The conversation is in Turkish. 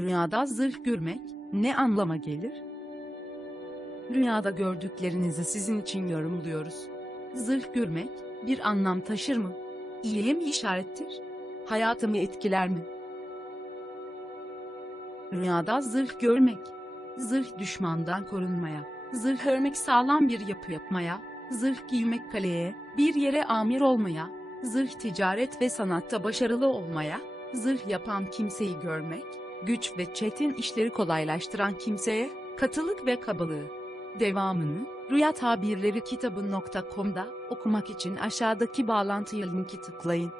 Rüyada zırh görmek ne anlama gelir? Rüyada gördüklerinizi sizin için yorumluyoruz. Zırh görmek bir anlam taşır mı? İyiye mi işarettir? Hayatımı etkiler mi? Rüyada zırh görmek, zırh düşmandan korunmaya, zırh örmek sağlam bir yapı yapmaya, zırh giymek kaleye, bir yere amir olmaya, zırh ticaret ve sanatta başarılı olmaya, zırh yapan kimseyi görmek, güç ve çetin işleri kolaylaştıran kimseye, katılık ve kabalığı. Devamını, Rüya Tabirleri kitabı.com'da okumak için aşağıdaki bağlantıya linki tıklayın.